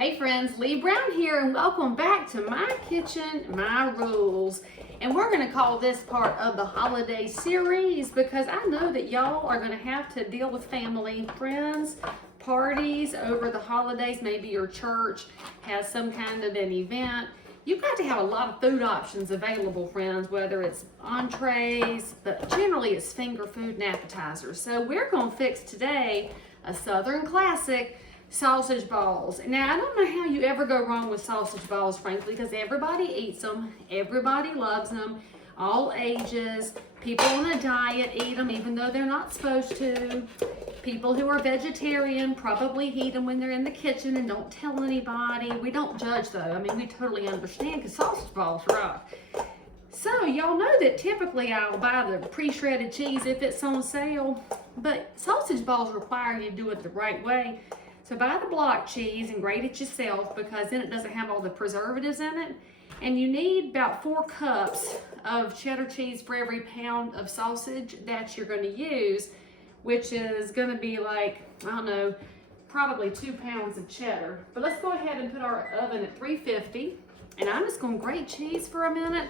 Hey friends, Leigh Brown here and welcome back to my kitchen, my rules. And we're gonna call this part of the holiday series because I know that y'all are gonna have to deal with family, friends, parties over the holidays. Maybe your church has some kind of an event. You've got to have a lot of food options available, friends, whether it's entrees, but generally it's finger food and appetizers. So we're gonna fix today a Southern classic, sausage balls. Now, I don't know how you ever go wrong with sausage balls, frankly, because everybody eats them, everybody loves them, all ages. People on a diet eat them even though they're not supposed to. People who are vegetarian probably eat them when they're in the kitchen and don't tell anybody. We don't judge though. I mean, we totally understand because sausage balls are rough. So y'all know that typically I'll buy the pre-shredded cheese if it's on sale, but sausage balls require you to do it the right way. So buy the block cheese and grate it yourself because then it doesn't have all the preservatives in it. And you need about 4 cups of cheddar cheese for every pound of sausage that you're going to use, which is going to be like, I don't know, probably 2 pounds of cheddar. But let's go ahead and put our oven at 350. And I'm just going to grate cheese for a minute.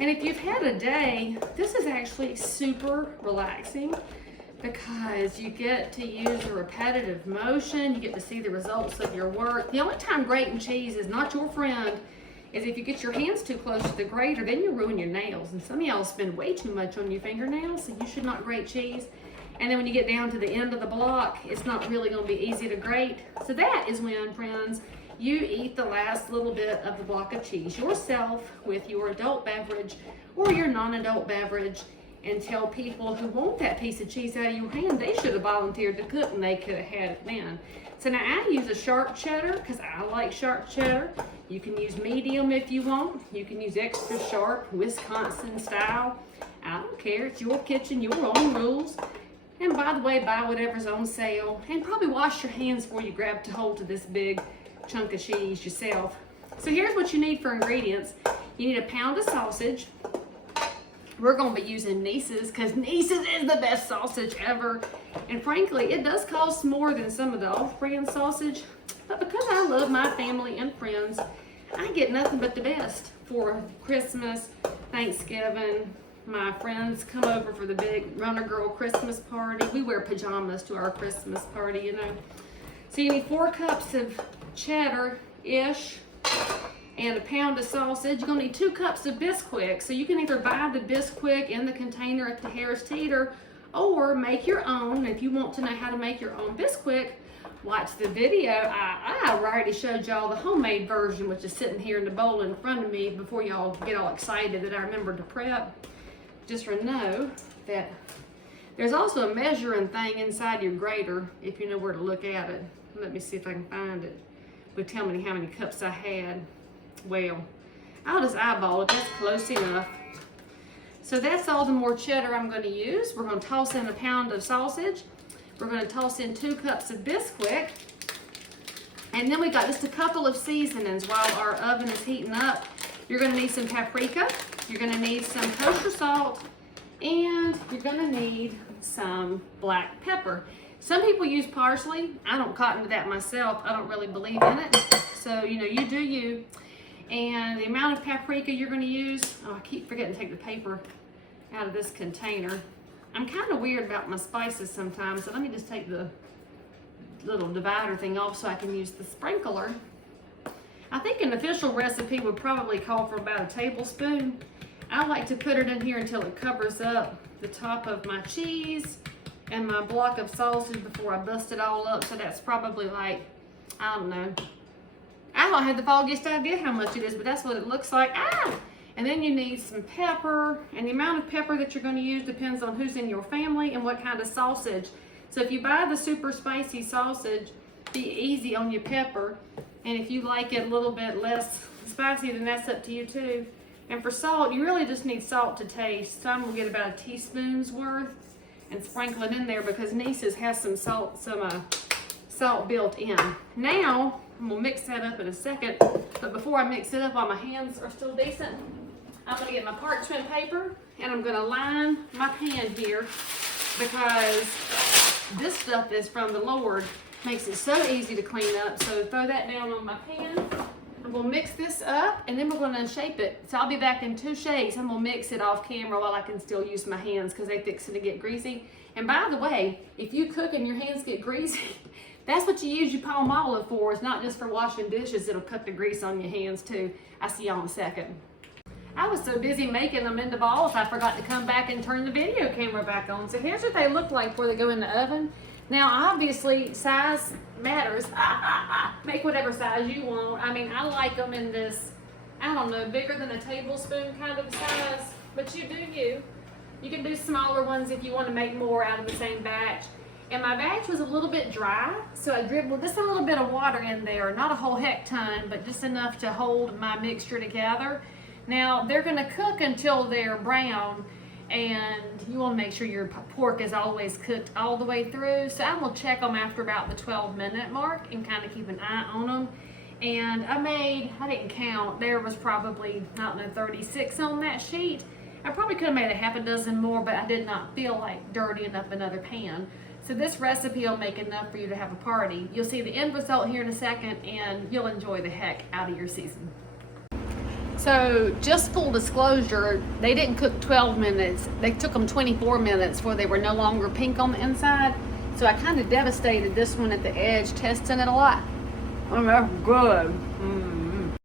And if you've had a day, this is actually super relaxing, because you get to use a repetitive motion, you get to see the results of your work. The only time grating cheese is not your friend is if you get your hands too close to the grater, then you ruin your nails. And some of y'all spend way too much on your fingernails, so you should not grate cheese. And then when you get down to the end of the block, it's not really gonna be easy to grate. So that is when, friends, you eat the last little bit of the block of cheese yourself with your adult beverage or your non-adult beverage, and tell people who want that piece of cheese out of your hand they should have volunteered to cook and they could have had it then. So now I use a sharp cheddar because I like sharp cheddar. You can use medium if you want. You can use extra sharp, Wisconsin style. I don't care, it's your kitchen, your own rules. And by the way, buy whatever's on sale and probably wash your hands before you grab hold to this big chunk of cheese yourself. So here's what you need for ingredients. You need a pound of sausage. We're going to be using Nice's because Nice's is the best sausage ever. And frankly, it does cost more than some of the off-brand sausage. But because I love my family and friends, I get nothing but the best for Christmas, Thanksgiving. My friends come over for the big Runner Girl Christmas party. We wear pajamas to our Christmas party, you know. So you need 4 cups of cheddar-ish. And a pound of sausage. You're gonna need 2 cups of Bisquick. So you can either buy the Bisquick in the container at the Harris Teeter or make your own. If you want to know how to make your own Bisquick, watch the video. I already showed y'all the homemade version, which is sitting here in the bowl in front of me before y'all get all excited that I remembered to prep. Just know that there's also a measuring thing inside your grater if you know where to look at it. Let me see if I can find it. It would tell me how many cups I had. Well, I'll just eyeball it, that's close enough. So that's all the more cheddar I'm gonna use. We're gonna toss in a pound of sausage. We're gonna toss in 2 cups of Bisquick. And then we got just a couple of seasonings while our oven is heating up. You're gonna need some paprika, you're gonna need some kosher salt, and you're gonna need some black pepper. Some people use parsley. I don't cotton to that myself. I don't really believe in it. So, you know, you do you. And the amount of paprika you're going to use, oh, I keep forgetting to take the paper out of this container. I'm kind of weird about my spices sometimes, so let me just take the little divider thing off so I can use the sprinkler. I think an official recipe would probably call for about a tablespoon. I like to put it in here until it covers up the top of my cheese and my block of sausage before I bust it all up. So that's probably like, I don't know. I don't have the foggiest idea how much it is, but that's what it looks like. And then you need some pepper, and the amount of pepper that you're going to use depends on who's in your family and what kind of sausage. So if you buy the super spicy sausage, be easy on your pepper. And if you like it a little bit less spicy, then that's up to you too. And for salt, you really just need salt to taste. So I'm going to get about a teaspoon's worth and sprinkle it in there because Nice's has some salt built in. Now, I'm gonna mix that up in a second, but before I mix it up while my hands are still decent, I'm gonna get my parchment paper and I'm gonna line my pan here because this stuff is from the Lord. Makes it so easy to clean up. So throw that down on my pan. I'm gonna mix this up and then we're gonna shape it. So I'll be back in 2 shakes. I'm gonna mix it off camera while I can still use my hands because they fix it to get greasy. And by the way, if you cook and your hands get greasy, that's what you use your palm olive for. It's not just for washing dishes. It'll cut the grease on your hands too. I'll see y'all in a second. I was so busy making them into balls, I forgot to come back and turn the video camera back on. So here's what they look like before they go in the oven. Now, obviously, size matters. Make whatever size you want. I mean, I like them in this, I don't know, bigger than a tablespoon kind of size, but you do you. You can do smaller ones if you want to make more out of the same batch. And my batch was a little bit dry, so I dribbled just a little bit of water in there. Not a whole heck ton, but just enough to hold my mixture together. Now, they're going to cook until they're brown. And you want to make sure your pork is always cooked all the way through. So I'm going to check them after about the 12-minute mark and kind of keep an eye on them. And I didn't count, there was probably, I don't know, 36 on that sheet. I probably could have made a half a dozen more, but I did not feel like dirtying up another pan. So this recipe will make enough for you to have a party. You'll see the end result here in a second and you'll enjoy the heck out of your season. So just full disclosure, they didn't cook 12 minutes. They took them 24 minutes before they were no longer pink on the inside. So I kind of devastated this one at the edge, testing it a lot. Oh, that's good.